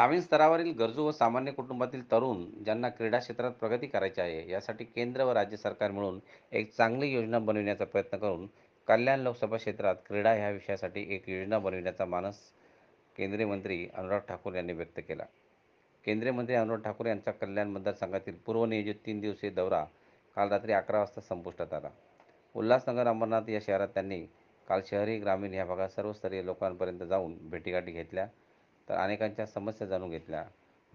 ग्रामीण स्तरावरील गरजू व सामान्य कुटुंबातील तरुण ज्यांना क्रीडा क्षेत्रात प्रगती करायची आहे, यासाठी केंद्र व राज्य सरकार मिळून एक चांगली योजना बनविण्याचा प्रयत्न करून कल्याण लोकसभा क्षेत्रात क्रीडा ह्या विषयासाठी एक योजना बनविण्याचा मानस केंद्रीय मंत्री अनुराग ठाकूर यांनी व्यक्त केला. केंद्रीय मंत्री अनुराग ठाकूर यांचा कल्याण मतदारसंघातील पूर्वनियोजित 3 दिवसीय दौरा काल रात्री 11 वाजता संपुष्टात आला. उल्हासनगर अंबरनाथ या शहरात त्यांनी काल शहरी ग्रामीण या भागात सर्वस्तरीय लोकांपर्यंत जाऊन भेटीगाठी घेतल्या, तर अनेकांच्या समस्या जाणून घेतल्या.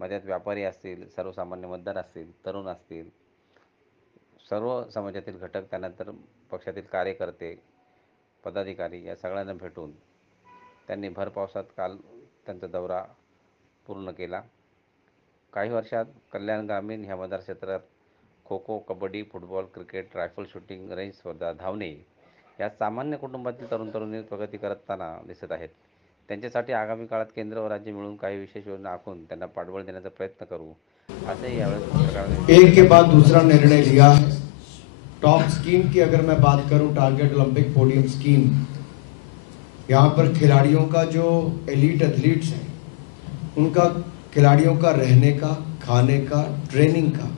मध्यात व्यापारी असतील, सर्वसामान्य मतदार असतील, तरुण असतील, सर्व समाजातील घटक, त्यानंतर पक्षातील कार्यकर्ते, पदाधिकारी या सगळ्यांना भेटून त्यांनी भर पावसात काल त्यांचा दौरा पूर्ण केला. काही वर्षात कल्याण ग्रामीण ह्या मतदार क्षेत्रात kho kho, kabaddi, football, cricket, rifle shooting, range स्पर्धा, धावणे या सामान्य कुटुंबातील तरुण तरुणी प्रगती करताना दिसत आहेत. त्यांच्यासाठी आगामी काळात केंद्र व राज्य मिळून काही विशेष योजना आखून त्यांना पाठबळ देण्याचा प्रयत्न करू, असंही यावेळेस पत्रकारांनी एक के बाद दूसरा निर्णय लिया है। टॉप स्कीम की अगर मैं बात करूं, टारगेट ओलंपिक पोडियम स्कीम, यहाँ पर खिलाड़ियों का जो एलीट एथलीट्स हैं उनका, खिलाड़ियों का रहने का, खाने का, ट्रेनिंग का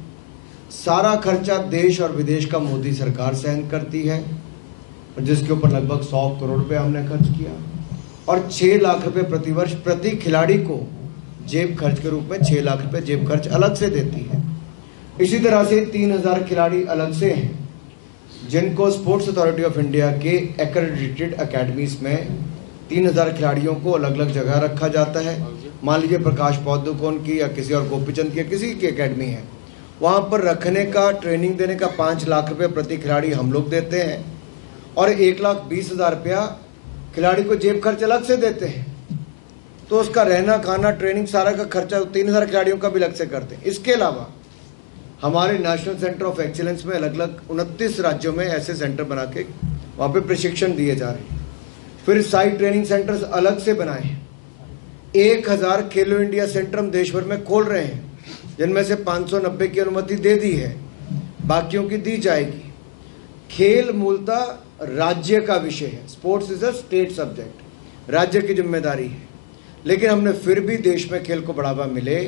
सारा खर्चा देश और विदेश का मोदी सरकार सहन करती है, जिसके ऊपर लगभग 100 करोड़ रुपए हमने खर्च किया और 6 लाख रुपए प्रतिवर्ष प्रति खिलाड़ी को जेब खर्च के रूप में 6 लाख रुपए जेब खर्च अलग से देती है। इसी तरह से 3000 खिलाड़ी अलग से हैं जिनको स्पोर्ट्स अथॉरिटी ऑफ इंडिया के एक्रेडिटेड अकेडमीज में 3000 खिलाड़ियों को अलग अलग जगह रखा जाता है। मान लीजिए प्रकाश पादुकोण की या किसी और गोपीचंद की किसी की अकेडमी है, वहाँ पर रखने का, ट्रेनिंग देने का 5 लाख रुपये प्रति खिलाड़ी हम लोग देते हैं और 1,20,000 रुपया खिलाड़ी को जेब खर्च अलग से देते हैं। तो उसका रहना, खाना, ट्रेनिंग सारा का खर्चा 3000 खिलाड़ियों का भी अलग से करते हैं। इसके अलावा हमारे नेशनल सेंटर ऑफ एक्सीलेंस में अलग अलग 29 राज्यों में ऐसे सेंटर बना के वहाँ पे प्रशिक्षण दिए जा रहे हैं। फिर साइड ट्रेनिंग सेंटर्स अलग से बनाए हैं। 1000 खेलो इंडिया सेंटर हम देश भर में खोल रहे हैं, जिनमें से 590 की अनुमति दे दी है, बाकियों की दी जाएगी। खेल मूलतः राज्य का विषय है, sports is a state subject, राज्य की जिम्मेदारी है। लेकिन हमने फिर भी देश में खेल को बढ़ावा मिले,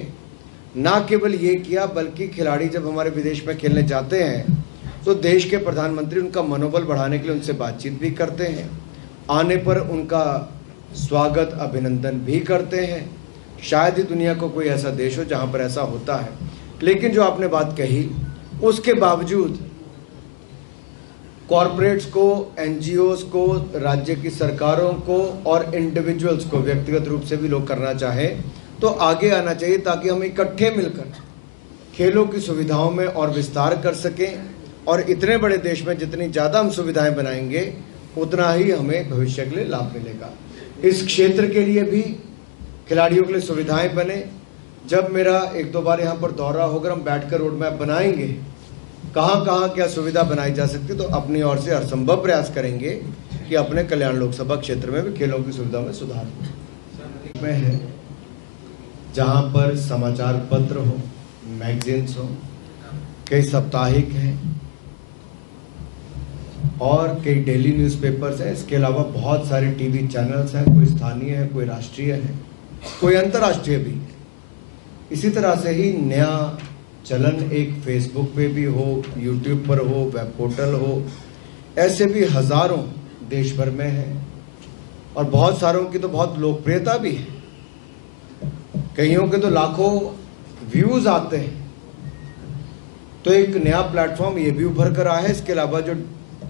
ना केवल ये किया बल्कि खिलाड़ी जब हमारे विदेश में खेलने जाते हैं तो देश के प्रधानमंत्री उनका मनोबल बढ़ाने के लिए उनसे बातचीत भी करते हैं, आने पर उनका स्वागत, अभिनंदन भी करते हैं। शायद ही दुनिया को कोई ऐसा देश हो जहाँ पर ऐसा होता है। लेकिन जो आपने बात कही, उसके बावजूद कॉरपोरेट्स को, एनजीओज को, राज्य की सरकारों को और इंडिविजुअल्स को, व्यक्तिगत रूप से भी लोग करना चाहें तो आगे आना चाहिए, ताकि हम इकट्ठे मिलकर खेलों की सुविधाओं में और विस्तार कर सकें। और इतने बड़े देश में जितनी ज़्यादा हम सुविधाएं बनाएंगे उतना ही हमें भविष्य के लिए लाभ मिलेगा। इस क्षेत्र के लिए भी खिलाड़ियों के लिए सुविधाएं बने। जब मेरा 1-2 बार यहाँ पर दौरा होकर हम बैठकर रोड मैप बनाएंगे, कहाँ कहाँ क्या सुविधा बनाई जा सकती, तो अपनी ओर से हरसंभव प्रयास करेंगे कि अपने कल्याण लोकसभा क्षेत्र में भी खेलों की सुविधा में सुधार हो। में है जहाँ पर समाचार पत्र हो, मैगजीन्स हो, कई साप्ताहिक हैं और कई डेली न्यूज़पेपर्स हैं। इसके अलावा बहुत सारे टीवी चैनल्स हैं, कोई स्थानीय है, कोई राष्ट्रीय है, कोई अंतर्राष्ट्रीय भी। इसी तरह से ही नया चलन एक फेसबुक पे भी हो, यूट्यूब पर हो, वेब पोर्टल हो, ऐसे भी हजारों देश भर में है और बहुत सारों की तो बहुत लोकप्रियता भी है। कईयों के तो लाखों व्यूज आते हैं। तो एक नया प्लेटफॉर्म ये भी उभर कर आया है। इसके अलावा जो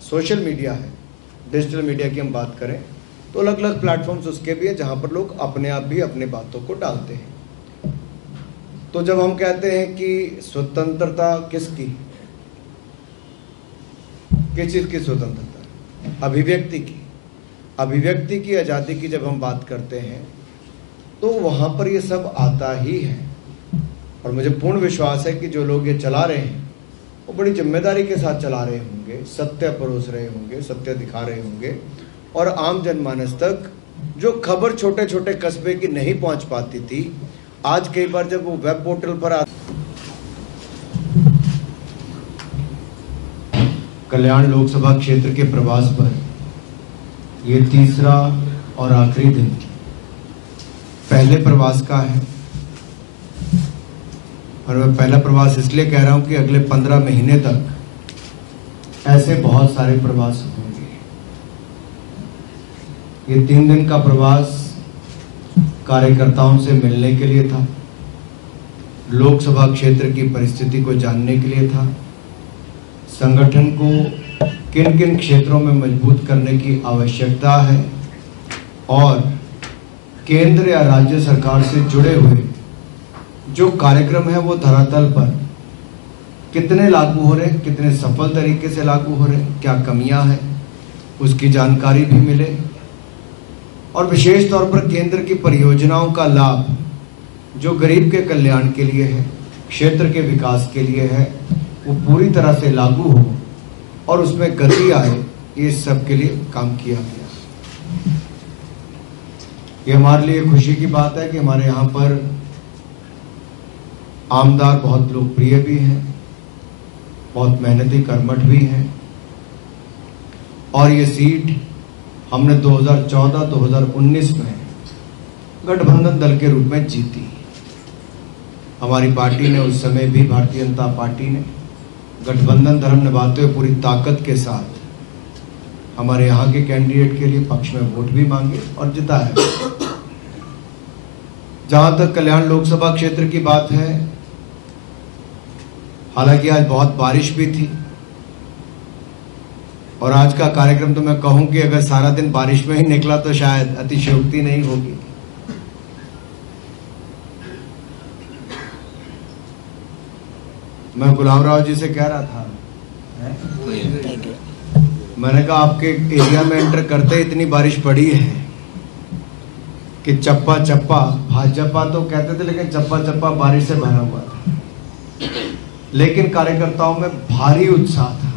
सोशल मीडिया है, डिजिटल मीडिया की हम बात करें तो अलग अलग प्लेटफॉर्म्स उसके भी हैं जहां पर लोग अपने आप भी अपने बातों को डालते हैं। तो जब हम कहते हैं कि स्वतंत्रता किसकी, किस चीज की स्वतंत्रता, अभिव्यक्ति की आजादी की जब हम बात करते हैं तो वहां पर ये सब आता ही है। और मुझे पूर्ण विश्वास है कि जो लोग ये चला रहे हैं वो बड़ी जिम्मेदारी के साथ चला रहे होंगे, सत्य परोस रहे होंगे, सत्य दिखा रहे होंगे और आम जनमानस तक जो खबर छोटे छोटे कस्बे की नहीं पहुंच पाती थी, आज कई बार जब वो वेब पोर्टल पर कल्याण लोकसभा क्षेत्र के प्रवास पर ये तीसरा और आखिरी दिन पहले प्रवास का है। और मैं पहला प्रवास इसलिए कह रहा हूं कि अगले 15 महीने तक ऐसे बहुत सारे प्रवास होंगे। ये 3 दिन का प्रवास कार्यकर्ताओं से मिलने के लिए था, लोकसभा क्षेत्र की परिस्थिति को जानने के लिए था, संगठन को किन किन क्षेत्रों में मजबूत करने की आवश्यकता है और केंद्र या राज्य सरकार से जुड़े हुए जो कार्यक्रम है वो धरातल पर कितने लागू हो रहे हैं, कितने सफल तरीके से लागू हो रहे हैं, क्या कमियां हैं, उसकी जानकारी भी मिले और विशेष तौर पर केंद्र की परियोजनाओं का लाभ जो गरीब के कल्याण के लिए है, क्षेत्र के विकास के लिए है, वो पूरी तरह से लागू हो और उसमें गति आए, ये सब के लिए काम किया गया। ये हमारे लिए खुशी की बात है कि हमारे यहाँ पर आमदार बहुत लोकप्रिय भी हैं, बहुत मेहनती कर्मठ भी हैं और ये सीट हमने 2014-2019 में गठबंधन दल के रूप में जीती। हमारी पार्टी ने उस समय भी, भारतीय जनता पार्टी ने गठबंधन धर्म निभाते हुए पूरी ताकत के साथ हमारे यहाँ के कैंडिडेट के लिए पक्ष में वोट भी मांगे और जिता है। जहां तक कल्याण लोकसभा क्षेत्र की बात है, हालांकि आज बहुत बारिश भी थी और आज का कार्यक्रम तो मैं कहूं कि अगर सारा दिन बारिश में ही निकला तो शायद अतिशयोक्ति नहीं होगी। मैं गुलाम राव जी से कह रहा था, मैंने कहा आपके एरिया में एंटर करते इतनी बारिश पड़ी है कि चप्पा चप्पा, भाजपा तो कहते थे लेकिन चप्पा चप्पा बारिश से भरा हुआ था, लेकिन कार्यकर्ताओं में भारी उत्साह था।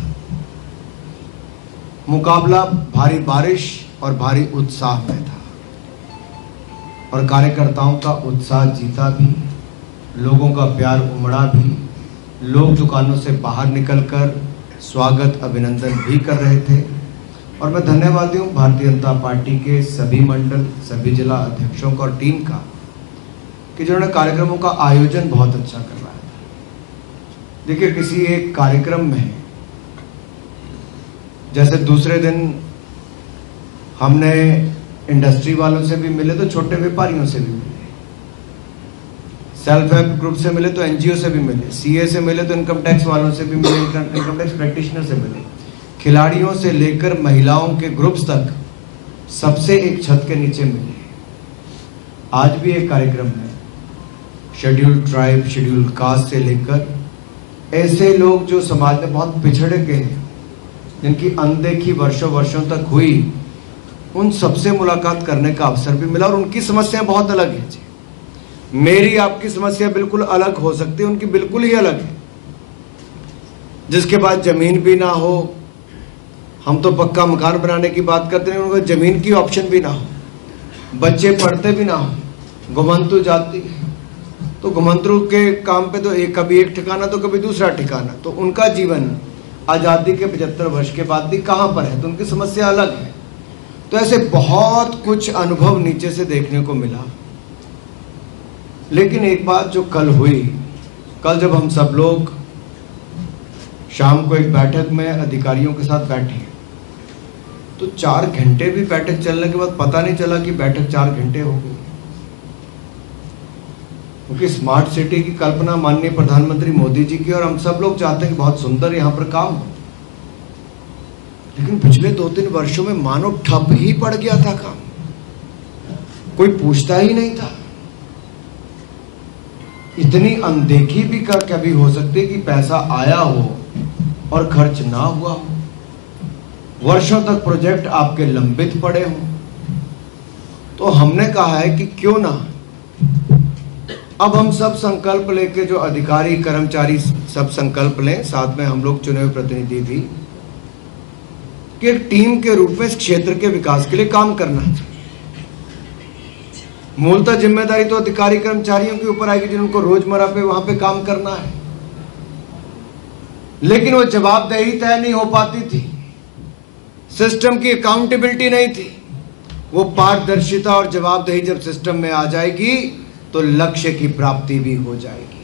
मुकाबला भारी बारिश और भारी उत्साह में था और कार्यकर्ताओं का उत्साह जीता भी, लोगों का प्यार उमड़ा भी, लोग दुकानों से बाहर निकलकर स्वागत अभिनंदन भी कर रहे थे और मैं धन्यवादी हूँ भारतीय जनता पार्टी के सभी मंडल, सभी जिला अध्यक्षों का और टीम का कि जिन्होंने कार्यक्रमों का आयोजन बहुत अच्छा करवाया था। देखिए, किसी एक कार्यक्रम में जैसे दूसरे दिन हमने इंडस्ट्री वालों से भी मिले तो छोटे व्यापारियों से भी मिले, सेल्फ हेल्प ग्रुप से मिले तो एनजीओ से भी मिले, सीए से मिले तो इनकम टैक्स वालों से भी मिले, इनकम टैक्स प्रैक्टिशनर से मिले, खिलाड़ियों से लेकर महिलाओं के ग्रुप्स तक सबसे एक छत के नीचे मिले। आज भी एक कार्यक्रम है, शेड्यूल्ड ट्राइब, शेड्यूल्ड कास्ट से लेकर ऐसे लोग जो समाज में बहुत पिछड़े गए हैं, जिनकी अनदेखी वर्षों वर्षों तक हुई, उन सबसे मुलाकात करने का अवसर भी मिला और उनकी समस्याएं बहुत अलग है जी। मेरी आपकी समस्या बिल्कुल अलग हो सकती है, उनकी बिल्कुल ही अलग है। जिसके पास जमीन भी ना हो, हम तो पक्का मकान बनाने की बात करते हैं, उनको जमीन की ऑप्शन भी ना हो, बच्चे पढ़ते भी ना हो, घुमंतु जाति, तो घुमंतु के काम पे तो कभी एक ठिकाना तो कभी दूसरा ठिकाना, तो उनका जीवन आजादी के 75 वर्ष के बाद भी कहां पर है, तो उनकी समस्या अलग है। तो ऐसे बहुत कुछ अनुभव नीचे से देखने को मिला। लेकिन एक बात जो कल हुई, कल जब हम सब लोग शाम को एक बैठक में अधिकारियों के साथ बैठे तो 4 घंटे भी बैठक चलने के बाद पता नहीं चला कि बैठक 4 घंटे हो गई, क्योंकि स्मार्ट सिटी की कल्पना माननीय प्रधानमंत्री मोदी जी की, और हम सब लोग चाहते हैं कि बहुत सुंदर यहां पर काम हो, लेकिन पिछले 2-3 वर्षों में मानो ठप ही पड़ गया था काम, कोई पूछता ही नहीं था। इतनी अनदेखी भी कभी हो सकती है कि पैसा आया हो और खर्च ना हुआ हो, वर्षों तक प्रोजेक्ट आपके लंबित पड़े हों। तो हमने कहा है कि क्यों ना अब हम सब संकल्प लेके, जो अधिकारी कर्मचारी सब संकल्प लें, साथ में हम लोग चुने हुए प्रतिनिधि भी, कि एक टीम के रूप में इस क्षेत्र के विकास के लिए काम करना चाहिए। मूलतः जिम्मेदारी तो अधिकारी कर्मचारियों के ऊपर आएगी जिनको रोजमर्रा पे वहां पे काम करना है, लेकिन वो जवाबदेही तय नहीं हो पाती थी, सिस्टम की अकाउंटेबिलिटी नहीं थी। वो पारदर्शिता और जवाबदेही जब सिस्टम में आ जाएगी तो लक्ष्य की प्राप्ति भी हो जाएगी।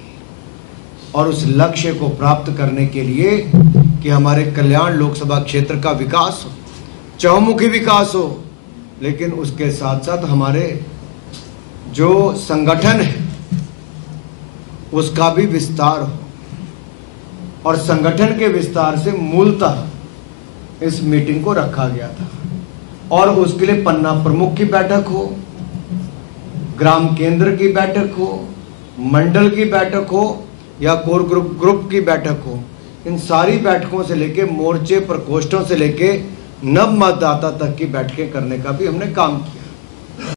और उस लक्ष्य को प्राप्त करने के लिए कि हमारे कल्याण लोकसभा क्षेत्र का विकास हो, चहुमुखी विकास हो, लेकिन उसके साथ साथ हमारे जो संगठन है उसका भी विस्तार हो। और संगठन के विस्तार से मूलतः इस मीटिंग को रखा गया था और उसके लिए पन्ना प्रमुख की बैठक हो, ग्राम केंद्र की बैठक हो, मंडल की बैठक हो या कोर ग्रुप की बैठक हो, इन सारी बैठकों से लेके मोर्चे प्रकोष्ठों से लेके नव मतदाता तक की बैठकें करने का भी हमने काम किया।